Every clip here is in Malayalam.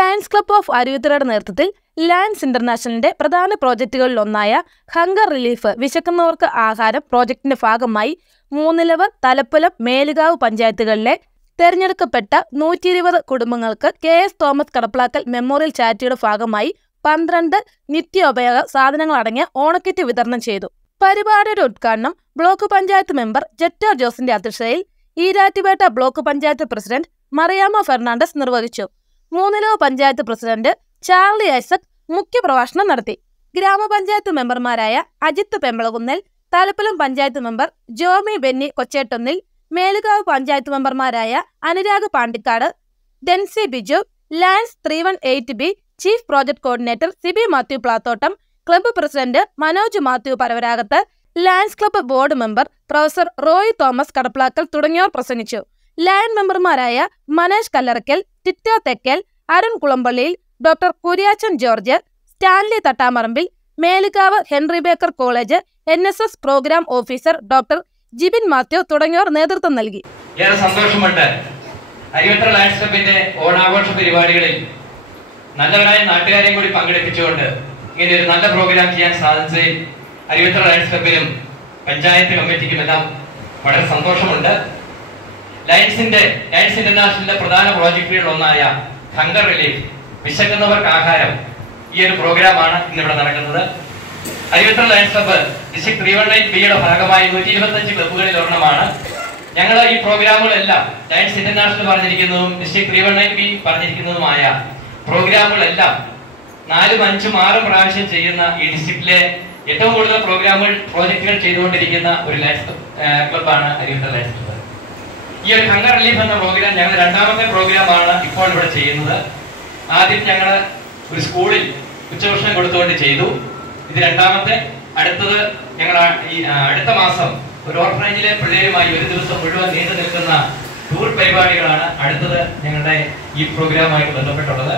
ലയൺസ് ക്ലബ്ബ് ഓഫ് അരുവിത്തുറയുടെ നേതൃത്വത്തിൽ ലയൺസ് ഇന്റർനാഷണലിന്റെ പ്രധാന പ്രോജക്റ്റുകളിലൊന്നായ ഹങ്കർ റിലീഫ് വിശക്കുന്നവർക്ക് ആഹാരം പ്രോജക്ടിന്റെ ഭാഗമായി മൂന്നിലവർ, തലപ്പലം, മേലുകാവ് പഞ്ചായത്തുകളിലെ തെരഞ്ഞെടുക്കപ്പെട്ട 120 കുടുംബങ്ങൾക്ക് KS തോമസ് കടപ്ലാക്കൽ മെമ്മോറിയൽ ചാരിറ്റിയുടെ ഭാഗമായി 12 നിത്യോപയോഗ സാധനങ്ങളടങ്ങിയ ഓണക്കിറ്റ് വിതരണം ചെയ്തു. പരിപാടിയുടെ ഉദ്ഘാടനം ബ്ലോക്ക് പഞ്ചായത്ത് മെമ്പർ ജെറ്റർ ജോസിന്റെ അധ്യക്ഷതയിൽ Erattupetta block panchayat president Mariamma Fernandez നിർവഹിച്ചു. Moonilavu panchayat president Charlie Isaac മുഖ്യപ്രഭാഷണം നടത്തി. ഗ്രാമപഞ്ചായത്ത് മെമ്പർമാരായ അജിത്ത് പെമ്പളകുന്നൽ, തലപ്പലം പഞ്ചായത്ത് മെമ്പർ ജോമി ബെന്നി കൊച്ചേട്ടൊന്നിൽ, മേലുകാവ് പഞ്ചായത്ത് മെമ്പർമാരായ Anurag Pandikkad, Densy Biju, Lions 318B chief project coordinator Siby Mathew Plathottam, club president Manoj Mathew Paravarakath, Lions club board member professor Roy Thomas Kadaplackal തുടങ്ങിയവർ പ്രസംഗിച്ചു. ലയൺ മെമ്പർമാരായ Manesh Kallarakkal, Tito Thekkel, Arun Kulampallil, doctor Kuriachan George, Stanley തട്ടാമറമ്പിൽ, Melukavu Henry Baker college NSS programme officer doctor Jibin Mathew തുടങ്ങിയവർ നേതൃത്വം നൽകി. ഏറെ സന്തോഷമുണ്ട്. അരുവിത്തുറ ലയൺസ് ക്ലബിന്റെ ഓണാഘോഷ പരിപാടികളിൽ നല്ലവരായ നാട്ടുകാരെയും കൂടി പങ്കെടുപ്പിച്ചുകൊണ്ട് ഇങ്ങനെ ഒരു നല്ല പ്രോഗ്രാം ചെയ്യാൻ സാധിച്ചതിൽ അരുവിത്തുറ ലയൺസ് ക്ലബിനും പഞ്ചായത്ത് കമ്മിറ്റിക്കും എല്ലാം വളരെ സന്തോഷമുണ്ട്. ലയൺസ് ഇന്റർനാഷണലിന്റെ പ്രധാന പ്രോജക്റ്റുകളിലൊന്നായ ഹങ്കർ റിലീഫ് വിശക്കുന്നവർക്ക് ആഹാരം, ഈ ഒരു പ്രോഗ്രാമാണ് ഇന്നിവിടെ നടക്കുന്നത്. അരുവിത്തുറ ലയൺസ് ക്ലബ്ബ് ഡിസ്ട്രിക്ട് 318Bയുടെ ഭാഗമായി 125 ക്ലബ്ബുകളിൽ ഒരെണ്ണമാണ്. ഞങ്ങൾ ഈ പ്രോഗ്രാമുകളെല്ലാം ലയൺസ് ഇന്റർനാഷണൽ പറഞ്ഞിരിക്കുന്നതും ഡിസ്ട്രിക്ട് 318B പറഞ്ഞിരിക്കുന്നതുമായ പ്രോഗ്രാമുകളെല്ലാം 4, 5, 6 പ്രാവശ്യം ചെയ്യുന്ന ഈ ഡിസ്ട്രിക്റ്റിലെ ഏറ്റവും കൂടുതൽ പ്രോജക്റ്റുകൾ ചെയ്തുകൊണ്ടിരിക്കുന്ന ഒരു ലയൺസ് ക്ലബ്ബാണ് അരുവിത്തുറ ലയൺസ് ക്ലബ്ബ്. ഈ ഒരു ഹങ്കർ റിലീഫ് എന്ന പ്രോഗ്രാം ഞങ്ങൾ രണ്ടാമത്തെ പ്രോഗ്രാമാണ് ഇപ്പോൾ ഇവിടെ ചെയ്യുന്നത്. ആദ്യം ഞങ്ങൾ ഒരു സ്കൂളിൽ ഉച്ചഭക്ഷണം കൊടുത്തുകൊണ്ട് ചെയ്തു. ഇത് രണ്ടാമത്തെ. അടുത്തത് ഞങ്ങൾ ഈ അടുത്ത മാസം ഒരു ഓർഫനേജിലെ പിള്ളേരുമായി ഒരു ദിവസം മുഴുവൻ നീണ്ടു നിൽക്കുന്ന ടൂർ പരിപാടികളാണ് അടുത്തത് ഞങ്ങളുടെ ഈ പ്രോഗ്രാമുമായിട്ട് ബന്ധപ്പെട്ടുള്ളത്.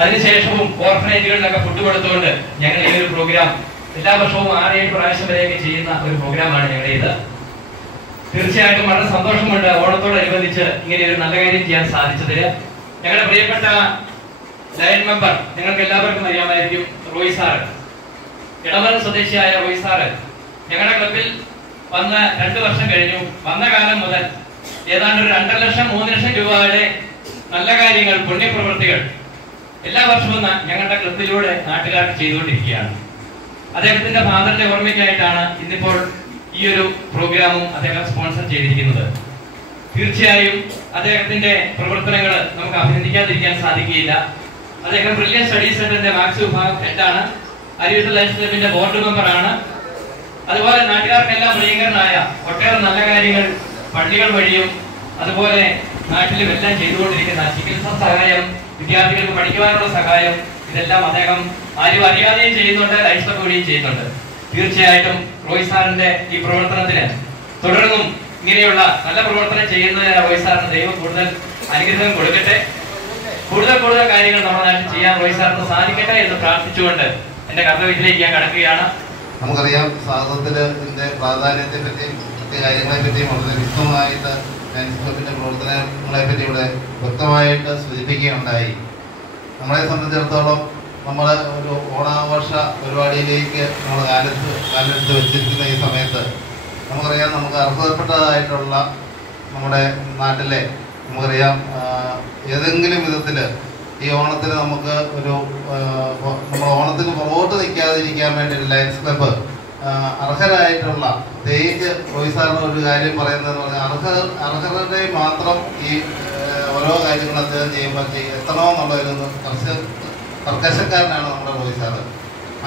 അതിനുശേഷവും ഓർഫനേജുകളിലൊക്കെ ഫുഡ് കൊടുത്തുകൊണ്ട് ഞങ്ങൾ ഈ ഒരു പ്രോഗ്രാം എല്ലാ വർഷവും 6-7 പ്രാവശ്യം വരെയൊക്കെ ചെയ്യുന്ന ഒരു പ്രോഗ്രാമാണ് ഞങ്ങളുടെ ഇത്. തീർച്ചയായിട്ടും വളരെ സന്തോഷമുണ്ട് ഓണത്തോടനുബന്ധിച്ച് ഇങ്ങനെ ഒരു നല്ല കാര്യം ചെയ്യാൻ സാധിച്ചതിൽ. ഞങ്ങളുടെ പ്രിയപ്പെട്ട ലയൺ മെമ്പർ നിങ്ങൾക്ക് എല്ലാവർക്കും അറിയാമായിരിക്കും, റോയ് സാറ്, ഇടമല സ്വദേശിയായ റോയ് സാറ് ഞങ്ങളുടെ ക്ലബിൽ വന്ന് 2 വർഷം കഴിഞ്ഞു. വന്ന കാലം മുതൽ ഏതാണ്ട് ഒരു 2 ലക്ഷം 3 ലക്ഷം രൂപയുടെ നല്ല കാര്യങ്ങൾ, പുണ്യപ്രവൃത്തികൾ എല്ലാ വർഷവും ഞങ്ങളുടെ ക്ലബിലൂടെ നാട്ടുകാർക്ക് ചെയ്തുകൊണ്ടിരിക്കുകയാണ്. അദ്ദേഹത്തിന്റെ ഫാദറിന്റെ ഓർമ്മയ്ക്കായിട്ടാണ് ഇന്നിപ്പോൾ ഈ ഒരു പ്രോഗ്രാമും അദ്ദേഹം സ്പോൺസർ ചെയ്തിരിക്കുന്നത്. തീർച്ചയായും അദ്ദേഹത്തിന്റെ പ്രവർത്തനങ്ങൾ നമുക്ക് അഭിനന്ദിക്കാതിരിക്കാൻ സാധിക്കുകയില്ല. അദ്ദേഹം ബ്രില്യൻ സ്റ്റഡീസ് സെന്ററിന്റെ മാത്സ് വിഭാഗം ഹെഡാണ്. അരുവിത്തുറ ലയൺസ് ക്ലബിന്റെ ബോർഡ് മെമ്പറാണ്. അതുപോലെ നാട്ടുകാർക്കെല്ലാം പ്രിയങ്കരനായ ഒട്ടേറെ നല്ല കാര്യങ്ങൾ പള്ളികൾ വഴിയും അതുപോലെ നാട്ടിലും എല്ലാം ചെയ്തുകൊണ്ടിരിക്കുന്ന ചികിത്സാ സഹായം, വിദ്യാർത്ഥികൾക്ക് പഠിക്കുവാനുള്ള സഹായം, ഇതെല്ലാം അദ്ദേഹം ആരും അറിയാതെയും ചെയ്യുന്നുണ്ട്, ലയൺസ് ക്ലബ് വഴിയും ചെയ്യുന്നുണ്ട്. തീർച്ചയായിട്ടും റോയ് സാറിന്റെ ഈ പ്രവർത്തനത്തിന് തുടർന്നും ഇങ്ങനെയുള്ള നല്ല പ്രവർത്തനം ചെയ്യുന്നതിന് റോയ് സാറിന് ദൈവം കൂടുതൽ അനുഗ്രഹം കൊടുക്കട്ടെ. കൂടുതൽ കാര്യങ്ങൾ നമ്മുടെ നാട്ടിൽ ചെയ്യാൻ റോയ് സാറിന് സാധിക്കട്ടെ എന്ന് പ്രാർത്ഥിച്ചുകൊണ്ട് എന്റെ കർത്തവ്യത്തിലേക്ക് ഞാൻ കടക്കുകയാണ്. നമുക്കറിയാം, സ്വാതന്ത്ര്യത്തിന്റെ പ്രാധാന്യത്തെ പറ്റിയും മറ്റു കാര്യങ്ങളെ പറ്റിയും വളരെ വിശദമായിട്ട് ലയൺസ് ക്ലബിന്റെ പ്രവർത്തനങ്ങളെ പറ്റി ഇവിടെ വ്യക്തമായിട്ട് സൂചിപ്പിക്കുകയുണ്ടായി. നമ്മളെ സംബന്ധിച്ചിടത്തോളം നമ്മൾ ഒരു ഓണാഘോഷ പരിപാടിയിലേക്ക് നമ്മൾ കാലെടുത്ത് വെച്ചിരിക്കുന്ന ഈ സമയത്ത് നമുക്കറിയാം, നമുക്ക് അർഹതപ്പെട്ടതായിട്ടുള്ള നമ്മുടെ നാട്ടിലെ നമുക്കറിയാം ഏതെങ്കിലും വിധത്തിൽ ഈ ഓണത്തിന് നമുക്ക് ഒരു നമ്മൾ ഓണത്തിന് പുറകോട്ട് നിൽക്കാതിരിക്കാൻ വേണ്ടി ലയൺസ് ക്ലബ്ബ് അർഹരായിട്ടുള്ള, പ്രത്യേകിച്ച് റോയ് സാറിന് ഒരു കാര്യം പറയുന്നതെന്ന് പറഞ്ഞാൽ അർഹരുടെ മാത്രം ഈ ഓരോ കാര്യങ്ങൾ അദ്ദേഹം ചെയ്യുമ്പോൾ എത്തണമെന്നുള്ളതിലൊന്ന് കർക്കശക്കാരനാണ് നമ്മുടെ റോയ് സാറ്.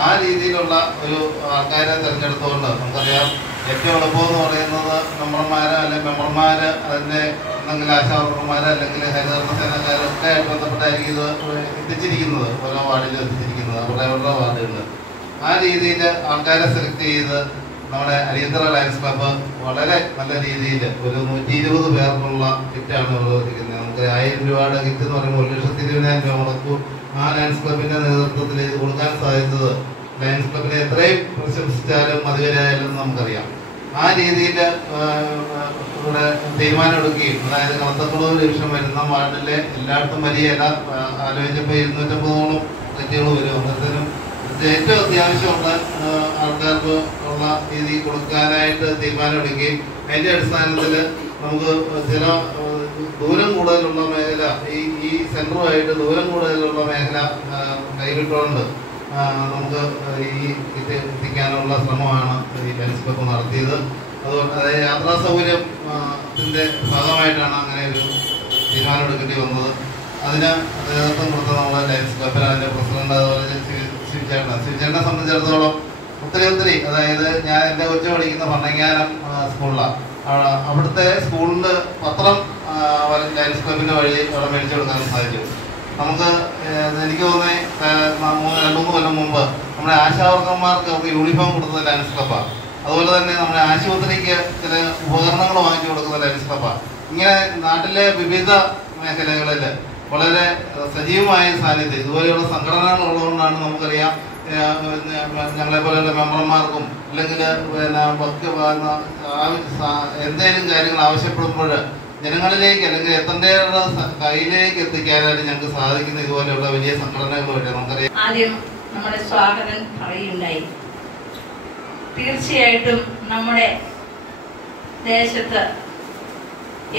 ആ രീതിയിലുള്ള ഒരു ആൾക്കാരെ തിരഞ്ഞെടുത്തുകൊണ്ട് നമുക്കറിയാം, ഏറ്റവും എളുപ്പമെന്ന് പറയുന്നത് മെമ്പർമാർ അതിൻ്റെ എന്തെങ്കിലും ആശാവർക്കർമാർ അല്ലെങ്കിൽ ഹരിതകർമ്മസേനക്കാരൊക്കെ ആയിട്ട് ബന്ധപ്പെട്ടായിരിക്കും ഇത് എത്തിച്ചിരിക്കുന്നത്, ഓരോ വാർഡിലും എത്തിച്ചിരിക്കുന്നത്, അവരുടെ വാർഡുകളിൽ. ആ രീതിയിൽ ആൾക്കാരെ സെലക്ട് ചെയ്ത് നമ്മുടെ അരുവിത്തുറ ലയൺസ് ക്ലബ്ബ് വളരെ നല്ല രീതിയിൽ ഒരു 120 പേർക്കുള്ള കിറ്റാണ് നിർവഹിക്കുന്നത്. നമുക്ക് 1000 രൂപയുടെ കിറ്റ് എന്ന് പറയുമ്പോൾ 1,20,000 രൂപ മുടക്കും ആ ലയൺസ് ക്ലബിന്റെ നേതൃത്വത്തിൽ ഇത് കൊടുക്കാൻ സാധിച്ചത് ലയൺസ് ക്ലബിനെ എത്രയും പ്രശംസിച്ചാലും മതിവരായാലും നമുക്കറിയാം. ആ ആ രീതിയിൽ ഇവിടെ തീരുമാനമെടുക്കുകയും, അതായത് കളത്തക്കുളൂർ ഡിവിഷൻ വരുന്ന വാർഡിലെ എല്ലായിടത്തും വലിയ ആലോചിച്ചപ്പോൾ 250ഓളം തെറ്റുകൾ വരും. അന്നേരത്തിനും ഏറ്റവും അത്യാവശ്യമുള്ള ആൾക്കാർക്ക് ഉള്ള രീതി കൊടുക്കാനായിട്ട് തീരുമാനമെടുക്കുകയും അതിൻ്റെ അടിസ്ഥാനത്തിൽ നമുക്ക് ചില ദൂരം കൂടുതലുള്ള മേഖല, ഈ സെൻറ്ററുമായിട്ട് ദൂരം കൂടുതലുള്ള മേഖല കൈവിട്ടുകൊണ്ട് നമുക്ക് ഈ എത്തിക്കാനുള്ള ശ്രമമാണ് ഈ ലയൺസ് ക്ലബ്ബ് നടത്തിയത്. അതുകൊണ്ട് അതായത് യാത്രാ സൗകര്യത്തിൻ്റെ ഭാഗമായിട്ടാണ് അങ്ങനെ ഒരു തീരുമാനമെടുക്കേണ്ടി വന്നത്. അതിന് നേതൃത്വം കൊടുത്ത നമ്മുടെ ലയൺസ് ക്ലബ്ബിൽ അതിൻ്റെ പ്രസിഡന്റ്, അതുപോലെ ശിവചേട്ടനെ സംബന്ധിച്ചിടത്തോളം ഒത്തിരി അതായത് ഞാൻ എൻ്റെ കൊച്ചു പഠിക്കുന്ന ഭരണങ്ങാനം സ്കൂളിലാണ്. അവിടുത്തെ സ്കൂളിൽ പത്രം ലയൺസ് ക്ലബിൻ്റെ വഴി അവിടെ മേടിച്ചു കൊടുക്കാൻ സാധിച്ചു. നമുക്ക് എനിക്ക് തോന്നി 2-3 കൊല്ലം മുമ്പ് നമ്മുടെ ആശാവർക്കന്മാർക്ക് അവർക്ക് യൂണിഫോം കൊടുത്തത് ലയൺസ് ക്ലബ്ബാണ്. അതുപോലെ തന്നെ നമ്മുടെ ആശുപത്രിക്ക് ചില ഉപകരണങ്ങൾ വാങ്ങിച്ചു കൊടുക്കുന്ന ലയൺസ് ക്ലബ്ബാണ്. ഇങ്ങനെ നാട്ടിലെ വിവിധ മേഖലകളിൽ വളരെ സജീവമായ സാന്നിധ്യം ഇതുപോലെയുള്ള സംഘടനകൾ ഉള്ളതുകൊണ്ടാണ് നമുക്കറിയാം ഞങ്ങളെ പോലെയുള്ള മെമ്പർമാർക്കും അല്ലെങ്കിൽ എന്തെങ്കിലും കാര്യങ്ങൾ ആവശ്യപ്പെടുമ്പോൾ ജനങ്ങളിലേക്ക് അല്ലെങ്കിൽ എത്തേണ്ടവരുടെ കയ്യിലേക്ക് എത്തിക്കാനായിട്ട് ഞങ്ങൾക്ക് സാധിക്കുന്ന ഇതുപോലെയുള്ള വലിയ സംഘടനകളുമായിട്ട് നമുക്കറിയാം. ആദ്യം നമ്മുടെ സ്വാഗതം പറയുണ്ടായി. തീർച്ചയായിട്ടും നമ്മുടെ ദേശത്ത്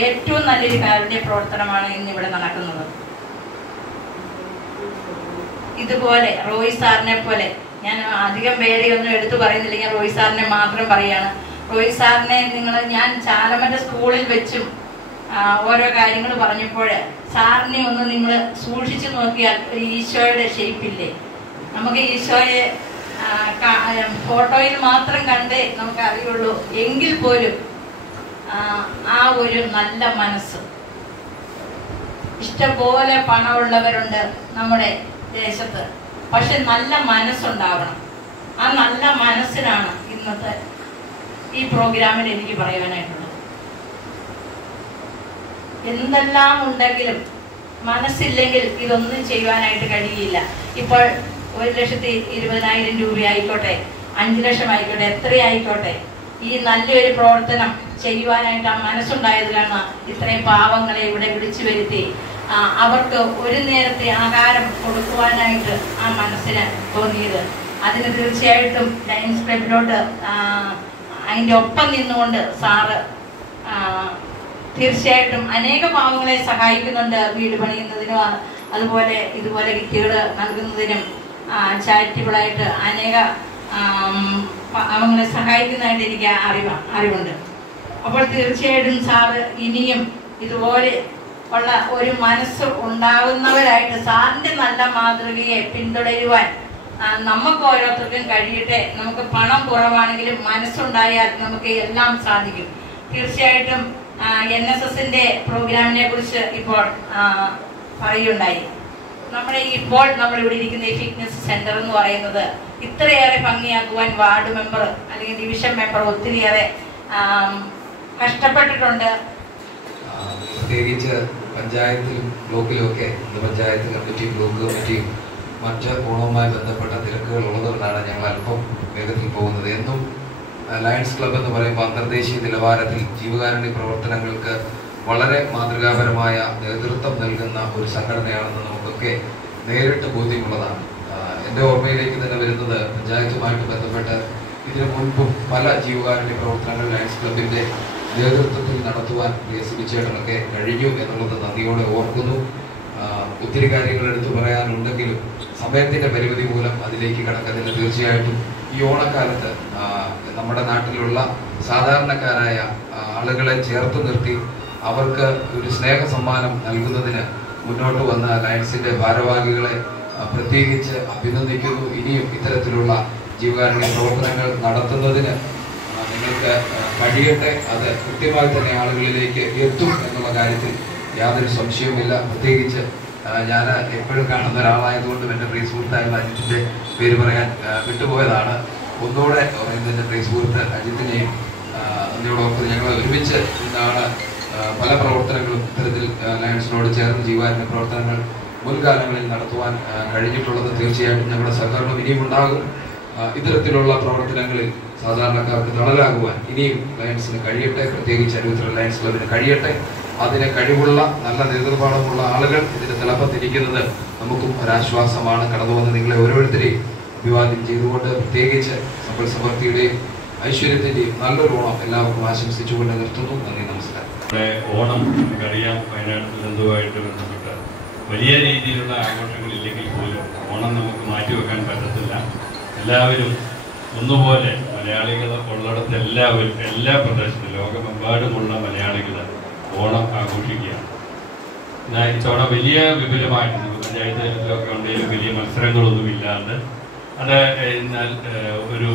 ഏറ്റവും നല്ലൊരു കാരുണ്യ പ്രവർത്തനമാണ് ഇന്നിവിടെ നടക്കുന്നത്. ഇതുപോലെ റോയ് സാറിനെ പോലെ, ഞാൻ അധികം പേരെയൊന്നും എടുത്തു പറയുന്നില്ലെങ്കിൽ റോയ് സാറിനെ മാത്രം പറയാണ്. റോയ് സാറിനെ ഞാൻ ചാലമറ്റ സ്കൂളിൽ വെച്ചും ഓരോ കാര്യങ്ങൾ പറഞ്ഞപ്പോൾ സാറിനെ ഒന്ന് നിങ്ങൾ സൂക്ഷിച്ചു നോക്കിയാൽ ഒരു ഈശോയുടെ ഷേപ്പില്ലേ, നമുക്ക് ഈശോയെ ഫോട്ടോയിൽ മാത്രം കണ്ടേ നമുക്ക് അറിയുള്ളൂ. എങ്കിൽ പോലും ആ ഒരു നല്ല മനസ്സ്, ഇഷ്ടംപോലെ പണമുള്ളവരുണ്ട് നമ്മുടെ ദേശത്ത്, പക്ഷെ നല്ല മനസ്സുണ്ടാവണം. ആ നല്ല മനസ്സിനാണ് ഇന്നത്തെ ഈ പ്രോഗ്രാമിൽ എനിക്ക് പറയുവാനായിട്ടുള്ളത്. എന്തെല്ലാം ഉണ്ടെങ്കിലും മനസ്സില്ലെങ്കിൽ ഇതൊന്നും ചെയ്യുവാനായിട്ട് കഴിയില്ല. ഇപ്പോൾ 1,20,000 രൂപയായിക്കോട്ടെ, 5 ലക്ഷം ആയിക്കോട്ടെ, എത്രയായിക്കോട്ടെ, ഈ നല്ലൊരു പ്രവർത്തനം ചെയ്യുവാനായിട്ട് ആ മനസ്സുണ്ടായതിലാണ് ഇത്രയും പാവങ്ങളെ ഇവിടെ വിളിച്ചു വരുത്തി അവർക്ക് ഒരു നേരത്തെ ആഹാരം കൊടുക്കുവാനായിട്ട് ആ മനസ്സിന് തോന്നിയത്. അതിന് തീർച്ചയായിട്ടും ലയൺസ് ക്ലബിലോട്ട് അതിൻ്റെ ഒപ്പം നിന്നുകൊണ്ട് സാറ് തീർച്ചയായിട്ടും അനേക പാവങ്ങളെ സഹായിക്കുന്നുണ്ട്. വീട് പണിയുന്നതിനും അതുപോലെ ഇതുപോലെ കിറ്റുകൾ നൽകുന്നതിനും ചാരിറ്റബിളായിട്ട് അനേക പാവങ്ങളെ സഹായിക്കുന്നതായിട്ട് എനിക്ക് അറിവുണ്ട്. അപ്പോൾ തീർച്ചയായിട്ടും സാറ് ഇനിയും ഇതുപോലെ ഉള്ള ഒരു മനസ്സ് ഉണ്ടാകുന്നവരായിട്ട് സാറിൻ്റെ നല്ല മാതൃകയെ പിന്തുടരുവാൻ നമുക്ക് ഓരോരുത്തർക്കും കഴിയട്ടെ. നമുക്ക് പണം കുറവാണെങ്കിലും മനസ്സുണ്ടായാൽ നമുക്ക് എല്ലാം സാധിക്കും. തീർച്ചയായിട്ടും NSSന്റെ പ്രോഗ്രാമിനെ കുറിച്ച് ഇപ്പോൾ പറയുണ്ടായി. നമ്മുടെ ഇപ്പോൾ നമ്മളിവിടെ ഇരിക്കുന്ന ഈ ഫിറ്റ്നസ് സെന്റർ എന്ന് പറയുന്നത് ഇത്രയേറെ ഭംഗിയാക്കുവാൻ വാർഡ് മെമ്പർ അല്ലെങ്കിൽ ഡിവിഷൻ മെമ്പർ ഒത്തിരിയേറെ കഷ്ടപ്പെട്ടിട്ടുണ്ട്. പ്രത്യേകിച്ച് പഞ്ചായത്തിലും ബ്ലോക്കിലും ഒക്കെ പഞ്ചായത്ത് കമ്മിറ്റിയും ബ്ലോക്ക് കമ്മിറ്റിയും മറ്റ് ഓണവുമായി ബന്ധപ്പെട്ട തിരക്കുകൾ ഉള്ളതുകൊണ്ടാണ് ഞങ്ങൾ അല്പം വേഗത്തിൽ പോകുന്നത്. എന്നും ലയൺസ് ക്ലബ്ബ് എന്ന് പറയുമ്പോൾ അന്തർദേശീയ നിലവാരത്തിൽ ജീവകാരുണ്യ പ്രവർത്തനങ്ങൾക്ക് വളരെ മാതൃകാപരമായ നേതൃത്വം നൽകുന്ന ഒരു സംഘടനയാണെന്ന് നമുക്കൊക്കെ നേരിട്ട് ബോധ്യമുള്ളതാണ്. എൻ്റെ ഓർമ്മയിലേക്ക് തന്നെ വരുന്നത് പഞ്ചായത്തുമായിട്ട് ബന്ധപ്പെട്ട് ഇതിനു മുൻപും പല ജീവകാരുണ്യ പ്രവർത്തനങ്ങൾ ലയൺസ് ക്ലബിൻ്റെ നേതൃത്വത്തിൽ നടത്തുവാൻ വികസിപ്പിച്ചേട്ടനൊക്കെ കഴിഞ്ഞു എന്നുള്ളത് നന്ദിയോടെ ഓർക്കുന്നു. ഒത്തിരി കാര്യങ്ങൾ എടുത്തു പറയാനുണ്ടെങ്കിലും സമയത്തിൻ്റെ പരിമിതി മൂലം അതിലേക്ക് കടക്കുന്നില്ല. തീർച്ചയായിട്ടും ഈ ഓണക്കാലത്ത് നമ്മുടെ നാട്ടിലുള്ള സാധാരണക്കാരായ ആളുകളെ ചേർത്ത് നിർത്തി അവർക്ക് ഒരു സ്നേഹ സമ്മാനം നൽകുന്നതിന് മുന്നോട്ട് വന്ന ലയൺസിൻ്റെ ഭാരവാഹികളെ പ്രത്യേകിച്ച് അഭിനന്ദിക്കുന്നു. ഇനിയും ഇത്തരത്തിലുള്ള ജീവകാരുണ്യ പ്രവർത്തനങ്ങൾ നടത്തുന്നതിന് നിങ്ങൾക്ക് കഴിയട്ടെ. അത് കൃത്യമായി തന്നെ ആളുകളിലേക്ക് എത്തും എന്നുള്ള കാര്യത്തിൽ യാതൊരു സംശയവുമില്ല. പ്രത്യേകിച്ച് ഞാൻ എപ്പോഴും കാണുന്ന ഒരാളായതുകൊണ്ടും എൻ്റെ പ്രിയ സുഹൃത്തായ അജിത്തിൻ്റെ പേര് പറയാൻ വിട്ടുപോയതാണ്. ഒന്നുകൂടെ എൻ്റെ പ്രിയ സുഹൃത്ത് അജിത്തിനെയും അതിനോടൊപ്പം ഞങ്ങൾ ഒരുമിച്ച് ഇന്നാണ് പല പ്രവർത്തനങ്ങളും ഇത്തരത്തിൽ ലയൺസിനോട് ചേർന്ന് ജീവകാരുണ്യ പ്രവർത്തനങ്ങൾ മുൻകാലങ്ങളിൽ നടത്തുവാൻ കഴിഞ്ഞിട്ടുള്ളത്. തീർച്ചയായിട്ടും ഞങ്ങളുടെ സഹകരണം ഇനിയും ഉണ്ടാകും. ഇത്തരത്തിലുള്ള പ്രവർത്തനങ്ങളിൽ സാധാരണക്കാർക്ക് തണലാകുവാൻ ഇനിയും ലയൺസിന് കഴിയട്ടെ, പ്രത്യേകിച്ച് അരുവിത്തറ ലയൺസ് ക്ലബിന് കഴിയട്ടെ. അതിന് കഴിവുള്ള നല്ല നേതൃപാഠമുള്ള ആളുകൾ ഇതിന് തിളപ്പത്തിരിക്കുന്നത് നമുക്കും ഒരാശ്വാസമാണ്. കടന്നു വന്ന് നിങ്ങളെ ഓരോരുത്തരെയും അഭിവാദ്യം ചെയ്തുകൊണ്ട് പ്രത്യേകിച്ച് സമ്പൽ സമൃദ്ധിയുടെയും ഐശ്വര്യത്തിൻ്റെയും നല്ലൊരു ഓണം എല്ലാവർക്കും ആശംസിച്ചുകൊണ്ട് നിർത്തുന്നു. നന്ദി, നമസ്കാരം. ഓണം നമുക്കറിയാം, വയനാട് ദുരന്തവുമായിട്ട് ബന്ധപ്പെട്ട് വലിയ രീതിയിലുള്ള ആഘോഷങ്ങളില്ലെങ്കിൽ പോലും ഓണം നമുക്ക് മാറ്റിവെക്കാൻ പറ്റത്തില്ല. എല്ലാവരും ഒന്നുപോലെ മലയാളികൾ ഉള്ളിടത്ത് എല്ലാവരും എല്ലാ പ്രദേശത്തും ലോകമെമ്പാടുമുള്ള മലയാളികൾ ഓണം ആഘോഷിക്കുകയാണ്. ഇത്തവണ വലിയ വിപുലമായിട്ട് പഞ്ചായത്തിലൊക്കെ ഉണ്ടെങ്കിലും വലിയ മത്സരങ്ങളൊന്നുമില്ലാതെ അത് എന്നാൽ ഒരു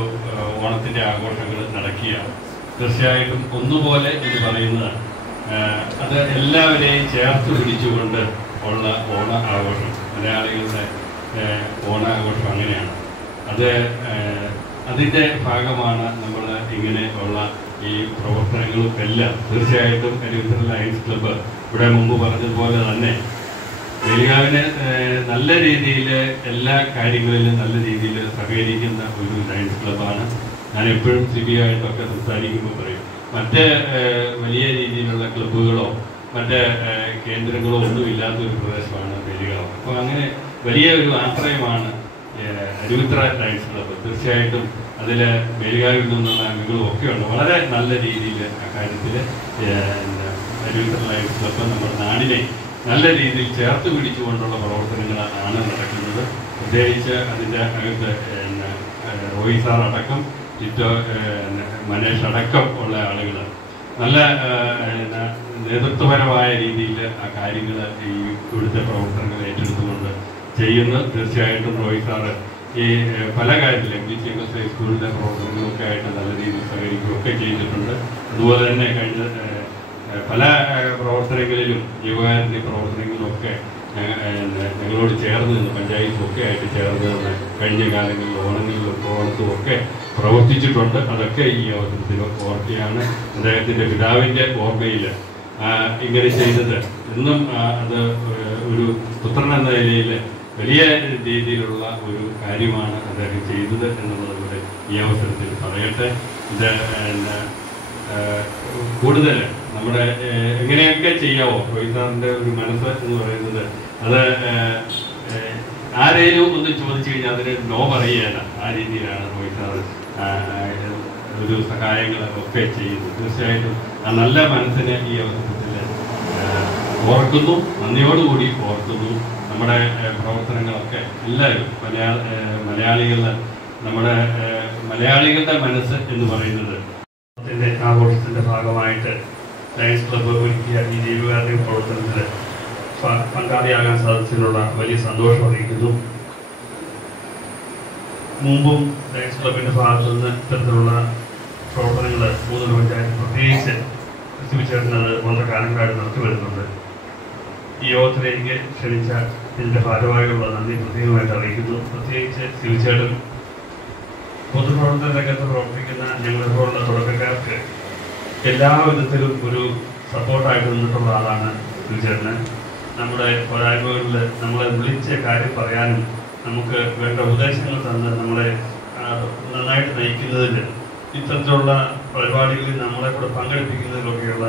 ഓണത്തിൻ്റെ ആഘോഷങ്ങൾ നടക്കുകയാണ്. തീർച്ചയായിട്ടും ഒന്നുപോലെ എന്ന് പറയുന്നത് അത് എല്ലാവരെയും ചേർത്ത് പിടിച്ചുകൊണ്ട് ഉള്ള ഓണ ആഘോഷം, മലയാളികളുടെ ഓണാഘോഷം അങ്ങനെയാണ്. അതിൻ്റെ ഭാഗമാണ് നമ്മൾ ഇങ്ങനെ ഉള്ള ഈ പ്രവർത്തനങ്ങളും എല്ലാം. തീർച്ചയായിട്ടും അരുവിത്തറ ലയൺസ് ക്ലബ്ബ് ഇവിടെ മുമ്പ് പറഞ്ഞതുപോലെ തന്നെ വേലികാവിന് നല്ല രീതിയിൽ എല്ലാ കാര്യങ്ങളിലും നല്ല രീതിയിൽ സഹകരിക്കുന്ന ഒരു ലയൺസ് ക്ലബ്ബാണ്. ഞാൻ എപ്പോഴും സിബിയായിട്ടൊക്കെ സംസാരിക്കുമ്പോൾ പറയും, മറ്റ് വലിയ രീതിയിലുള്ള ക്ലബ്ബുകളോ മറ്റ് കേന്ദ്രങ്ങളോ ഒന്നും ഇല്ലാത്തൊരു പ്രദേശമാണ് വേലികാവ്. അപ്പോൾ അങ്ങനെ വലിയ ഒരു ആശ്രയമാണ് അരുവിത്തറ ലയൺസ് ക്ലബ്ബ്. തീർച്ചയായിട്ടും അതിൽ വേലികാവിൽ നിന്നുള്ള അംഗങ്ങളും ഒക്കെയുണ്ട്. വളരെ നല്ല രീതിയിൽ അക്കാര്യത്തിൽ അരുവിത്തറ ലയൺസ് ക്ലബ്ബ് നമ്മുടെ നാടിനെ നല്ല രീതിയിൽ ചേർത്ത് പിടിച്ചുകൊണ്ടുള്ള പ്രവർത്തനങ്ങളാണ് നടക്കുന്നത്. പ്രത്യേകിച്ച് അതിൻ്റെ അകത്ത് റോയി സാർ അടക്കം മനേഷ് അടക്കം ഉള്ള ആളുകൾ നല്ല നേതൃത്വപരമായ രീതിയിൽ ആ കാര്യങ്ങൾ ഈ ഇവിടുത്തെ പ്രവർത്തനങ്ങൾ ഏറ്റെടുത്തുകൊണ്ട് ചെയ്യുന്നു. തീർച്ചയായിട്ടും റോയി സാറ് ഈ പല കാര്യത്തിലും MBCMS സ്കൂളിൻ്റെ പ്രവർത്തനങ്ങളൊക്കെ ആയിട്ട് നല്ല രീതിയിൽ സഹകരിക്കുകയൊക്കെ ചെയ്തിട്ടുണ്ട്. അതുപോലെ തന്നെ കഴിഞ്ഞ പല പ്രവർത്തനങ്ങളിലും ജീവകാരുണ്യ പ്രവർത്തനങ്ങളിലൊക്കെ ഞങ്ങളോട് ചേർന്ന് നിന്ന് പഞ്ചായത്തുമൊക്കെ ആയിട്ട് ചേർന്ന് നിന്ന് കഴിഞ്ഞ കാലങ്ങളിൽ ഓണത്തും ഒക്കെ പ്രവർത്തിച്ചിട്ടുണ്ട്. അതൊക്കെ ഈ അവസരത്തിൽ ഓർക്കുകയാണ്. അദ്ദേഹത്തിൻ്റെ പിതാവിൻ്റെ ഓർമ്മയിൽ ഇങ്ങനെ ചെയ്തത് എന്നും അത് ഒരു പുത്രൻ എന്ന നിലയിൽ വലിയ രീതിയിലുള്ള ഒരു കാര്യമാണ് അദ്ദേഹം ചെയ്തത് എന്നുള്ളത് ഈ അവസരത്തിൽ പറയട്ടെ. ഇത് കൂടുതൽ നമ്മുടെ എങ്ങനെയൊക്കെ ചെയ്യാവോ, റോഹിത് ഒരു മനസ്സ് എന്ന് പറയുന്നത് അത് ആരെയും ഒന്ന് ചോദിച്ചു കഴിഞ്ഞാൽ അതിന് നോ പറയുകയല്ല. ആ രീതിയിലാണ് റോഹിത് ഒരു സഹായങ്ങളൊക്കെ ചെയ്യുന്നത്. തീർച്ചയായിട്ടും ആ നല്ല മനസ്സിനെ ഈ അവസരത്തിൽ ഓർക്കുന്നു, നന്ദിയോടുകൂടി ഓർക്കുന്നു. നമ്മുടെ പ്രവർത്തനങ്ങളൊക്കെ എല്ലാവരും നമ്മുടെ മലയാളികളുടെ മനസ്സ് എന്ന് പറയുന്നത് ആഘോഷത്തിൻ്റെ ഭാഗമായിട്ട് ലയൺസ് ക്ലബ്ബ് ഒരുക്കിയ ഈ ജീവകാരുണ്യ പ്രവർത്തനത്തിൽ പങ്കാളിയാകാൻ സാധിച്ചതിനുള്ള വലിയ സന്തോഷം അറിയിക്കുന്നു. മുമ്പും ലയൺസ് ക്ലബിൻ്റെ ഭാഗത്തു നിന്ന് ഇത്തരത്തിലുള്ള പ്രവർത്തനങ്ങൾ മൂന്നൂർ പഞ്ചായത്ത് പ്രത്യേകിച്ച് ശിവചേട്ടനത് വളരെ കാലങ്ങളായിട്ട് നടത്തി വരുന്നുണ്ട്. ഈ യോഗത്തിലേക്ക് ക്ഷണിച്ച ഇതിൻ്റെ ഭാരവാഹികളുള്ള നന്ദി പ്രത്യേകമായിട്ട് അറിയിക്കുന്നു. പ്രത്യേകിച്ച് ശിവചേട്ടൻ പൊതുപ്രവർത്തന രംഗത്ത് പ്രവർത്തിക്കുന്ന ഞങ്ങളെപ്പോലുള്ള തുടക്കക്കാർക്ക് എല്ലാ വിധത്തിലും ഒരു സപ്പോർട്ടായിട്ട് നിന്നിട്ടുള്ള ആളാണ് ശിവചേട്ടന്. നമ്മുടെ പോരായ്മകളിൽ നമ്മളെ വിളിച്ച കാര്യം പറയാനും നമുക്ക് വേണ്ട ഉപദേശങ്ങൾ തന്ന് നമ്മളെ നന്നായിട്ട് നയിക്കുന്നതിൽ ഇത്തരത്തിലുള്ള പരിപാടികളിൽ നമ്മളെ കൂടെ പങ്കെടുപ്പിക്കുന്നതിലൊക്കെയുള്ള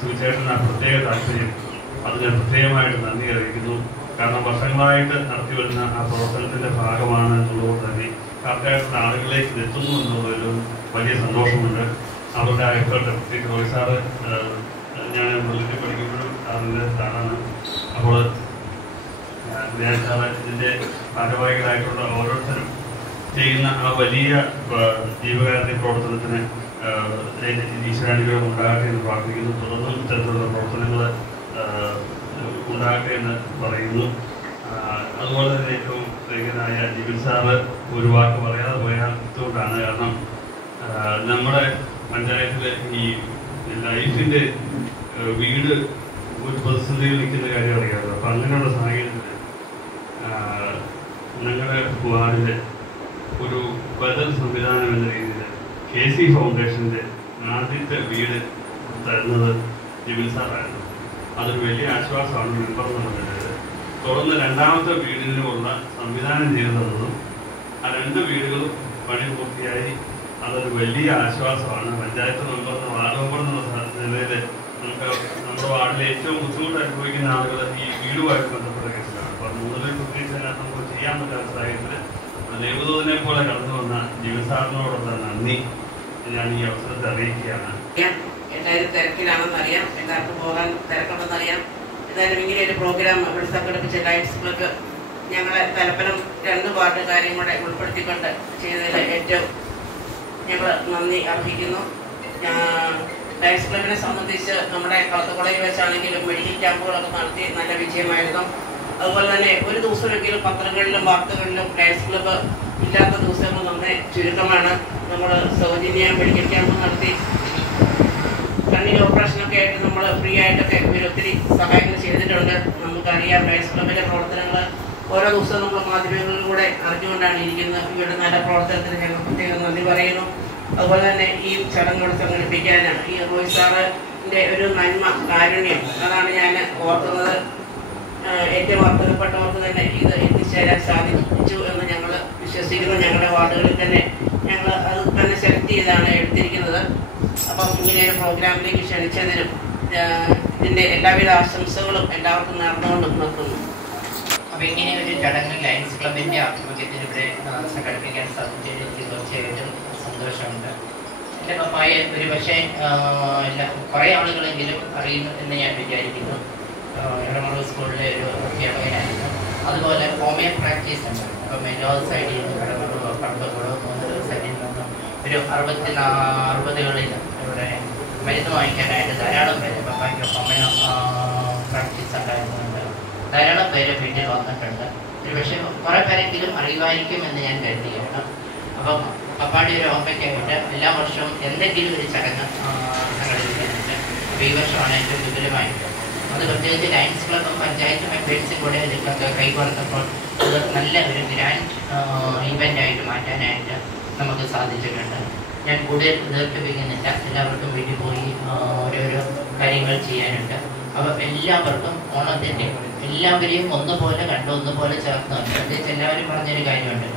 ശിവചേട്ടന് ആ പ്രത്യേക താല്പര്യം, അതിന് പ്രത്യേകമായിട്ട് നന്ദി അറിയിക്കുന്നു. കാരണം വർഷങ്ങളായിട്ട് നടത്തിവരുന്ന ആ പ്രവർത്തനത്തിൻ്റെ ഭാഗമാണ് എന്നുള്ളത് തന്നെ കറക്റ്റായിട്ടുള്ള ആളുകളിലേക്ക് എത്തുന്നു എന്നുള്ളതിലും വലിയ സന്തോഷമുണ്ട്. അവരുടെ ആ എഫേർട്ട്, പ്രത്യേകിച്ച് റോയ് സാറ് ഞാൻ മുകളിലേക്ക് പഠിക്കുമ്പോഴും അതിൻ്റെ സ്ഥാനമാണ്. അപ്പോൾ ഞാൻ സാറ് ഇതിൻ്റെ ഭാരവാഹികളായിട്ടുള്ള ഓരോരുത്തരും ചെയ്യുന്ന ആ വലിയ ജീവകാരുണ്യ പ്രവർത്തനത്തിന് ഈശ്വരാനുഗ്രഹം ഉണ്ടാകട്ടെ എന്ന് പ്രാർത്ഥിക്കുന്നു. തുടർന്നും ഇത്തരത്തിലുള്ള പ്രവർത്തനങ്ങൾ ഉണ്ടാകട്ടെ എന്ന് പറയുന്നു. അതുപോലെ തന്നെ ഏറ്റവും പ്രിയങ്കനായ ജിബിൻ സാറ് ഒരു വാക്ക് പറയാതെ പോയതുകൊണ്ടാണ്. കാരണം നമ്മുടെ പഞ്ചായത്തിലെ ഈ ലൈഫിൻ്റെ വീട് ഒരു പ്രതിസന്ധിയിൽ നിൽക്കുന്ന കാര്യം അറിയാമല്ലോ. അപ്പം അങ്ങനെയുള്ള സാഹചര്യത്തിൽ ഞങ്ങളുടെ വാർഡിൽ ഒരു ബദൽ സംവിധാനം എന്ന രീതിയിൽ KC ഫൗണ്ടേഷൻ്റെ ആദ്യത്തെ വീട് തരുന്നത് ജിബിൻ സാറായിരുന്നു. അതൊരു വലിയ ആശ്വാസമാണ് മെമ്പർ എന്നുള്ളത്. തുടർന്ന് രണ്ടാമത്തെ വീടിനുള്ള സംവിധാനം ചെയ്തു തന്നതും ആ രണ്ട് വീടുകളും പണി പൂർത്തിയായി. അതൊരു വലിയ ആശ്വാസമാണ്. പഞ്ചായത്ത് മെമ്പറിന് വാർഡ് മെമ്പർ എന്നുള്ള നിലയിൽ നമുക്ക് നമ്മുടെ വാർഡിൽ ഏറ്റവും ബുദ്ധിമുട്ട് അനുഭവിക്കുന്ന ആളുകൾ ഈ വീടുമായിട്ട് ബന്ധപ്പെട്ട കേസിലാണ്. അപ്പോൾ 3 പ്രത്യേകിച്ച് നമുക്ക് ചെയ്യാൻ പറ്റാത്ത സാഹചര്യത്തിൽ ദേവദൂതനെ പോലെ കടന്നു വന്ന ജീവസാറിനോടുള്ള നന്ദി ഞാൻ ഈ അവസരത്തെ അറിയിക്കുകയാണ്. എല്ലാവരും തിരക്കിലാണെന്നറിയാം, എല്ലാവർക്കും പോകാൻ തിരക്കുണ്ടെന്നറിയാം. എന്തായാലും ഇങ്ങനെ ഒരു പ്രോഗ്രാം ഇവിടെ സംഘടിപ്പിച്ച ലയൺസ് ക്ലബ്ബ് ഞങ്ങളെ തലപ്പലം 2 വാർഡുകാരെയും കൂടെ ഉൾപ്പെടുത്തിക്കൊണ്ട് ചെയ്തതിൽ ഏറ്റവും ഞങ്ങൾ നന്ദി അർഹിക്കുന്നു. ലയൺസ് ക്ലബിനെ സംബന്ധിച്ച് നമ്മുടെ കളത്തുകുളയിൽ വെച്ചാണെങ്കിലും മെഡിക്കൽ ക്യാമ്പുകളൊക്കെ നടത്തി നല്ല വിജയമായിരുന്നു. അതുപോലെ തന്നെ ഒരു ദിവസമെങ്കിലും പത്രങ്ങളിലും വാർത്തകളിലും ലയൺസ് ക്ലബ്ബ് ഇല്ലാത്ത ദിവസങ്ങൾ നമ്മുടെ ചുരുക്കമാണ്. നമ്മൾ സൗജന്യ മെഡിക്കൽ ക്യാമ്പ് നടത്തി കണ്ണിന് ഓപ്പറേഷനൊക്കെ ആയിട്ട് നമ്മൾ ഫ്രീ ആയിട്ടൊക്കെ ഒത്തിരി സഹായങ്ങൾ ചെയ്തിട്ടുണ്ട്. നമുക്കറിയാം ലയൺസ് ക്ലബിൻ്റെ പ്രവർത്തനങ്ങൾ ഓരോ ദിവസവും നമ്മൾ മാധ്യമങ്ങളിലൂടെ അറിഞ്ഞുകൊണ്ടാണ് ഇരിക്കുന്നത്. ഇവരുടെ നല്ല പ്രവർത്തനത്തിന് ഞങ്ങൾ പ്രത്യേകം നന്ദി പറയുന്നു. അതുപോലെ തന്നെ ഈ ചടങ്ങുകൾ സംഘടിപ്പിക്കാനാണ് ഈ റോയ് സാറിൻ്റെ ഒരു നന്മ, കാരുണ്യം, അതാണ് ഞാൻ ഓർക്കുന്നത്. ഏറ്റവും അർഹതപ്പെട്ടവർക്ക് തന്നെ ഇത് എത്തിച്ചേരാൻ സാധിച്ചു എന്ന് ഞങ്ങൾ വിശ്വസിക്കുന്നു. ഞങ്ങളുടെ വാർഡുകളിൽ തന്നെ ഞങ്ങൾ അത് തന്നെ സെലക്ട് ചെയ്താണ് എടുത്തിരിക്കുന്നത്. അപ്പം ഇങ്ങനെ ഒരു പ്രോഗ്രാമിലേക്ക് ക്ഷണിച്ചതിനും ഇതിൻ്റെ എല്ലാവിധ ആശംസകളും എല്ലാവർക്കും നേർന്നുകൊണ്ടും നിർത്തുന്നു. അപ്പോൾ ഇങ്ങനെ ഒരു ചടങ്ങ് ലയൺസ് ക്ലബിൻ്റെ ആഭിമുഖ്യത്തിൽ ഇവിടെ സംഘടിപ്പിക്കാൻ സാധിച്ചതിൽ എനിക്ക് തീർച്ചയായിട്ടും സന്തോഷമുണ്ട്. എൻ്റെ പപ്പായ ഒരു പക്ഷേ കുറേ ആളുകളെങ്കിലും അറിയുന്നു എന്ന് ഞാൻ വിചാരിക്കുന്നു. എടമറ സ്കൂളിലെ ഒരു അധ്യാപകനായിരുന്നു. അതുപോലെ ഹോമിയോ പ്രാക്ടീസ് ഉണ്ട്. അപ്പം എല്ലാ സൈഡിൽ നിന്നും എടമറ കണ്ടകുളോ 3 സൈഡിൽ നിന്നും ഒരു 60-കളിൽ ഇവിടെ മരുന്ന് വാങ്ങിക്കാനായിട്ട് ധാരാളം പേര് പപ്പായ്ക്ക് ഹോമിയോ പ്രാക്ടീസ് ഉണ്ടായിരുന്നുണ്ട്. ധാരാളം പേര് വീട്ടിൽ വന്നിട്ടുണ്ട്. ഒരു പക്ഷേ കുറേ പേരെങ്കിലും അറിയുമായിരിക്കും എന്ന് ഞാൻ കരുതുകയാണ്. അപ്പം പപ്പാടി ഒരു ഓർമ്മയ്ക്കായിട്ട് എല്ലാ വർഷവും എന്തെങ്കിലും ഒരു ചടങ്ങ് സംഘടിപ്പിക്കുന്നുണ്ട്. അപ്പോൾ ഈ വർഷമാണ് ഏറ്റവും വിപുലമായിട്ട്. അത് പ്രത്യേകിച്ച് ലയൺസ് ക്ലബും പഞ്ചായത്ത് മെമ്പേഴ്സും കൂടെ ഇതിലൊക്കെ കൈകോർത്തപ്പോൾ അത് നല്ല ഒരു ഗ്രാൻഡ് ഇവൻ്റായിട്ട് മാറ്റാനായിട്ട് നമുക്ക് സാധിച്ചിട്ടുണ്ട്. ഞാൻ കൂടുതൽ ദീർഘിപ്പിക്കുന്നില്ല. എല്ലാവർക്കും വീട്ടിൽ പോയി ഓരോരോ കാര്യങ്ങൾ ചെയ്യാനുണ്ട്. അപ്പോൾ എല്ലാവർക്കും ഓണത്തിൻ്റെ എല്ലാവരെയും ഒന്നുപോലെ കണ്ട് ഒന്നുപോലെ ചേർന്ന് പ്രത്യേകിച്ച് എല്ലാവരും പറഞ്ഞൊരു കാര്യമുണ്ട്,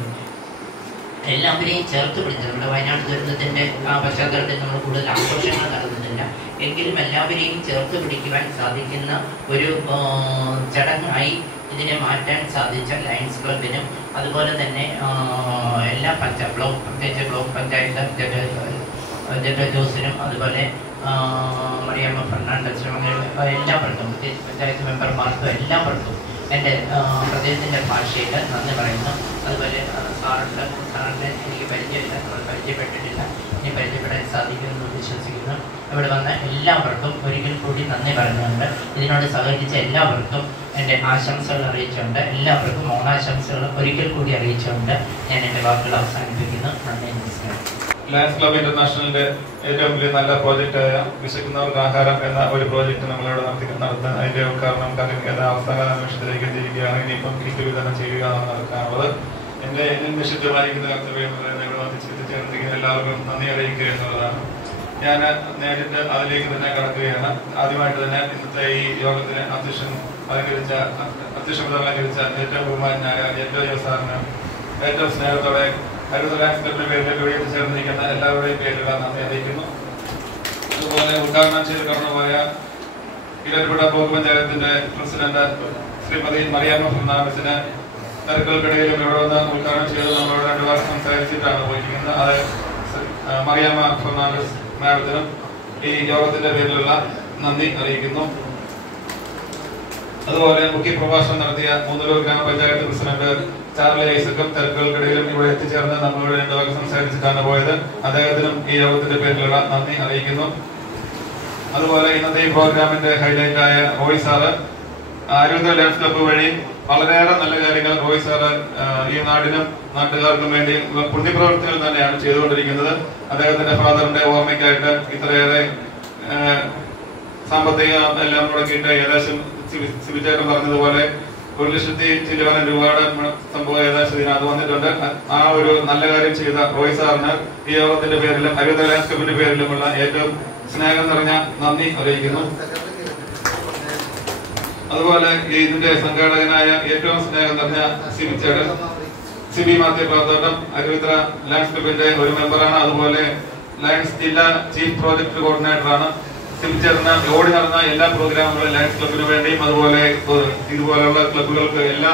എല്ലാവരെയും ചേർത്ത് പിടിച്ചത്. നമ്മുടെ വയനാട് ദുരന്തത്തിൻ്റെ പശ്ചാത്തലത്തിൽ നമ്മൾ കൂടുതൽ ആഘോഷങ്ങൾ നടത്തുന്നില്ല, എങ്കിലും എല്ലാവരെയും ചേർത്ത് പിടിക്കുവാൻ സാധിക്കുന്ന ഒരു ചടങ്ങായി ഇതിനെ മാറ്റാൻ സാധിച്ച ലയൺസ് ക്ലബിനും അതുപോലെ തന്നെ എല്ലാ ബ്ലോക്ക് പ്രത്യേകിച്ച് ബ്ലോക്ക് പഞ്ചായത്ത് ജഡ ജോസിനും അതുപോലെ മറിയാമ്മ ഫെർണാണ്ടസിനും അങ്ങനെ എല്ലാവർക്കും പ്രത്യേകിച്ച് പഞ്ചായത്ത് മെമ്പർമാർക്കും എല്ലാവർക്കും എൻ്റെ ഹൃദയത്തിൻ്റെ ഭാഷയിൽ നന്ദി പറയുന്നു. അതുപോലെ സാറിനെ എനിക്ക് പരിചയമില്ല, നമ്മൾ പരിചയപ്പെട്ടിട്ടില്ല, ഇനി പരിചയപ്പെടാൻ സാധിക്കുമെന്ന് വിശ്വസിക്കുന്നു. ഇവിടെ വന്ന എല്ലാവർക്കും ഒരിക്കൽ കൂടി നന്ദി പറയുന്നുണ്ട്. ഇതിനോട് സഹകരിച്ച എല്ലാവർക്കും എൻ്റെ ആശംസകൾ അറിയിച്ചുകൊണ്ട് എല്ലാവർക്കും ഓണാശംസകൾ ഒരിക്കൽ കൂടി അറിയിച്ചുകൊണ്ട് ഞാൻ എൻ്റെ വാക്കുകൾ അവസാനിപ്പിക്കുന്നു. നന്ദി, നമസ്കാരം. ലയൺസ് ക്ലബ് ഇന്റർനാഷണലിന്റെ ഏറ്റവും വലിയ നല്ല പ്രോജക്റ്റായ വിശക്കുന്നവർക്ക് ആഹാരം എന്ന ഒരു പ്രോജക്റ്റ് നമ്മളിവിടെ നടത്താൻ അതിന്റെ ഉദ്ഘാടനം അവസാന നിമിഷത്തിലേക്ക് എത്തിയിരിക്കുകയാണ്. ഇനിയിപ്പം കിറ്റ് വിതരണം ചെയ്യുക എന്നാണ് നടക്കാനുള്ളത്. എന്റെ നിശ്ചിതമായിരിക്കുന്ന കർത്തവ്യം ഇവിടെ എത്തിച്ചേർന്നിരിക്കുന്ന എല്ലാവർക്കും നന്ദി അറിയിക്കുക എന്നുള്ളതാണ്. ഞാൻ നേരിട്ട് അതിലേക്ക് തന്നെ കടക്കുകയാണ്. ആദ്യമായിട്ട് തന്നെ ഇന്നത്തെ ഈ യോഗത്തിന് അധ്യക്ഷത അലങ്കരിച്ച ഏറ്റവും ബഹുമാനായ ജഡ്ജ് സാറിന് ഏറ്റവും സ്നേഹത്തോടെ ലയൺസ് ക്ലബിന്റെ പേരിൽ എത്തിച്ചേർന്നിരിക്കുന്ന എല്ലാവരുടെയും പേരിലുള്ള നന്ദി അറിയിക്കുന്നു. അതുപോലെ ഉദ്ഘാടനം ചെയ്ത് കടന്നുപോയ ഇരട്ടപ്പെട്ട ബ്ലോക്ക് പഞ്ചായത്തിന്റെ പ്രസിഡന്റ് ശ്രീമതി മറിയാമ്മ ഫെർണാണ്ടസിന് തിരക്കുകൾക്കിടയിലും ഇവിടെ വന്ന് ഉദ്ഘാടനം ചെയ്ത് നമ്മളോട് 2 വാരം സംസാരിച്ചിട്ടാണ് പോയിരിക്കുന്നത്. അത് മറിയാമ്മ ഫെർണാണ്ടസ് മാഡത്തിനും ഈ യോഗത്തിന്റെ പേരിലുള്ള നന്ദി അറിയിക്കുന്നു. അതുപോലെ മുഖ്യ പ്രഭാഷണം നടത്തിയ മൂന്നൂർ ഗ്രാമപഞ്ചായത്ത് പ്രസിഡന്റ് ചാർലി ഐസക്കും തിരക്കുകൾക്കിടയിലും ഇവിടെ എത്തിച്ചേർന്ന് നമ്മളോട് 2 വാരം സംസാരിച്ചിട്ടാണ് പോയത്. അദ്ദേഹത്തിനും ഈ യോഗത്തിന്റെ പേരിലുള്ള നന്ദി അറിയിക്കുന്നു. അതുപോലെ ഇന്നത്തെ ഈ പ്രോഗ്രാമിന്റെ ഹൈലൈറ്റ് ആയ റോയ് സാറ് ആരോഗ്യ ലയൺസ് ക്ലബ്ബ് വഴി വളരെയേറെ നല്ല കാര്യങ്ങൾ റോയ് സാറ് ഈ നാടിനും നാട്ടുകാർക്കും വേണ്ടി പുണ്യപ്രവർത്തികൾ തന്നെയാണ് ചെയ്തുകൊണ്ടിരിക്കുന്നത്. അദ്ദേഹത്തിന്റെ ഫാദറിന്റെ ഓർമ്മയ്ക്കായിട്ട് ഇത്രയേറെ സാമ്പത്തിക എല്ലാം മുടക്കിയിട്ട് ഏകദേശം സിബിചേട്ടൻ പറഞ്ഞതുപോലെ 1,00,000 രൂപയുടെ സംഭവം ഏകദേശം ഇതിനകത്ത് വന്നിട്ടുണ്ട്. ആ ഒരു നല്ല കാര്യം ചെയ്ത റോയ് സാറിന് ഈ യോഗത്തിന്റെ പേരിലും ആരോഗ്യ ലയൺസ് ക്ലബിന്റെ പേരിലുമുള്ള ഏറ്റവും സ്നേഹം നിറഞ്ഞ നന്ദി അറിയിക്കുന്നു. അതുപോലെ ഇതിന്റെ സംഘാടകനായ ഏറ്റവും സ്നേഹം നിറഞ്ഞ സിബിച്ചേട്ടൻ സിബി മാത്യു പ്രവർത്തനം അരുവിത്ര ലയൺസ് ക്ലബിന്റെ ഒരു മെമ്പറാണ്. അതുപോലെ ലയൺസ് ജില്ലാ ചീഫ് പ്രോജക്ട് കോർഡിനേറ്ററാണ്. ചേർന്ന ഓടി നടന്ന എല്ലാ പ്രോഗ്രാമുകളും ലയൺസ് ക്ലബിന് വേണ്ടിയും അതുപോലെ ഇതുപോലെയുള്ള ക്ലബുകൾക്ക് എല്ലാ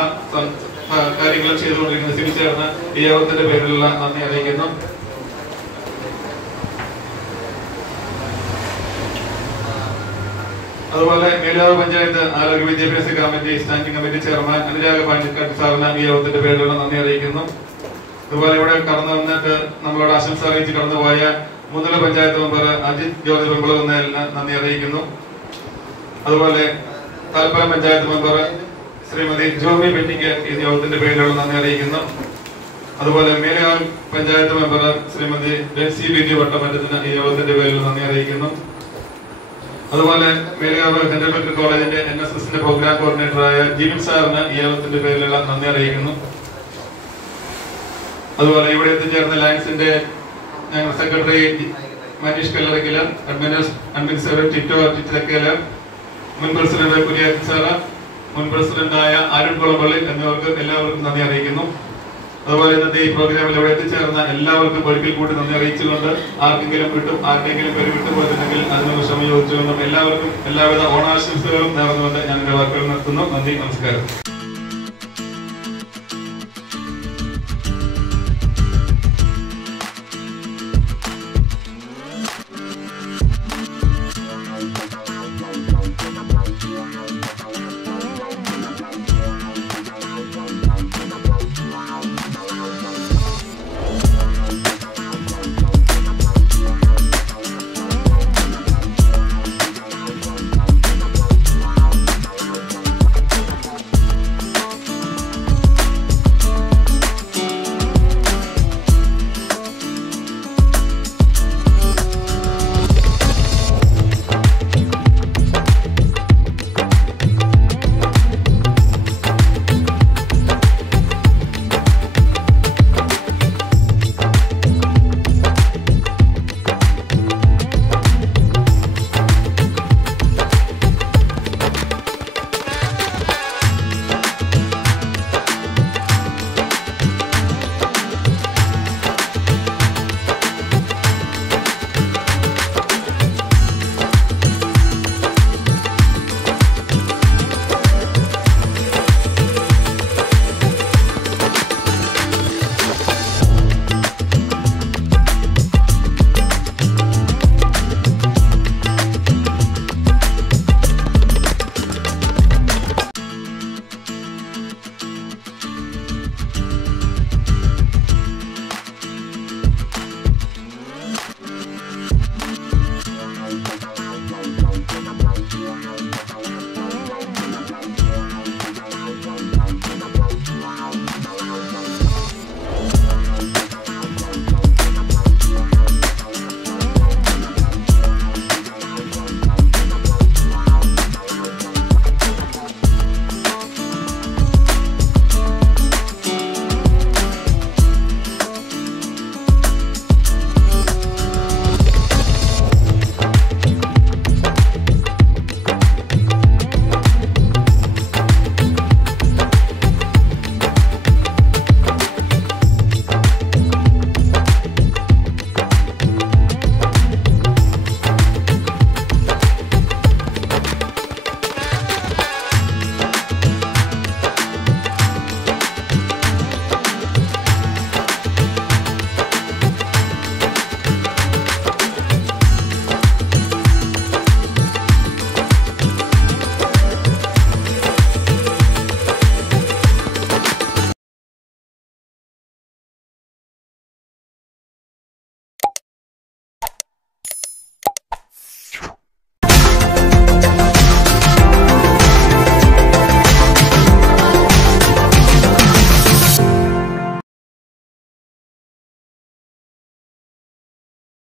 കാര്യങ്ങളും ചെയ്തുകൊണ്ടിരിക്കുന്ന സിബി ചേർന്ന ഈ യോഗത്തിന്റെ പേരിലുള്ള നന്ദി അറിയിക്കുന്നു. അതുപോലെ മേലാവ് പഞ്ചായത്ത് ആരോഗ്യ വിദ്യാഭ്യാസ committee standing committee chairman Anurag Pandikkad സാറിന് ഈ യോഗത്തിന്റെ പേരിലുള്ള നന്ദി അറിയിക്കുന്നു. അതുപോലെ ഇവിടെ കടന്നു വന്നിട്ട് നമ്മളോട് ആശംസ അറിയിച്ച് കടന്നുപോയ മുതല പഞ്ചായത്ത് മെമ്പർ അജിത് ജ്യോതി പെമ്പളെന്ന് നന്ദി അറിയിക്കുന്നു. അതുപോലെ തലപ്പലം പഞ്ചായത്ത് മെമ്പർ ശ്രീമതി ജോമി പെട്ടിക്ക് ഈ യോഗത്തിന്റെ പേരിലുള്ള നന്ദി അറിയിക്കുന്നു. അതുപോലെ മേലാവ് പഞ്ചായത്ത് മെമ്പർ ശ്രീമതി ബെൻസി ബിജു വട്ടമറ്റത്തിന് ഈ യോഗത്തിന്റെ പേരിൽ നന്ദി അറിയിക്കുന്നു. അതുപോലെ മേലുകാവ് സെൻട്രൽ മെഡിക്കൽ കോളേജിന്റെ NSSന്റെ പ്രോഗ്രാം കോർഡിനേറ്ററായ ജിമിൻ സാറിന് ഈ യോഗത്തിന്റെ പേരിലുള്ള നന്ദി അറിയിക്കുന്നു. അതുപോലെ ഇവിടെ എത്തിച്ചേർന്ന ലയൺസിന്റെ സെക്രട്ടറി മനീഷ് കല്ലറക്കില, അഡ്മിനിസ്ട്രേറ്റർ ടിറ്റോ അർട്ടിച്ചക്കല, മുൻ പ്രസിഡന്റ് കുര്യ സാറ, മുൻ പ്രസിഡന്റായ അരുൺ കുളമ്പള്ളി എന്നിവർക്ക് എല്ലാവർക്കും നന്ദി അറിയിക്കുന്നു. അതുപോലെ ഇന്നത്തെ ഈ പ്രോഗ്രാമിൽ ഇവിടെ എത്തിച്ചേർന്ന എല്ലാവർക്കും ഒരിക്കൽ കൂടി നന്ദി അറിയിച്ചുകൊണ്ട് ആർക്കെങ്കിലും ആരുടെയെങ്കിലും പേര് വിട്ടുപോയിട്ടുണ്ടെങ്കിൽ അതിന് ക്ഷമ ചോദിച്ചുകൊണ്ടും എല്ലാവർക്കും എല്ലാവിധ ഓണാശംസകളും നേർന്നുകൊണ്ട് ഞാൻ എന്റെ വാക്കുകൾ നിർത്തുന്നു. നന്ദി, നമസ്കാരം.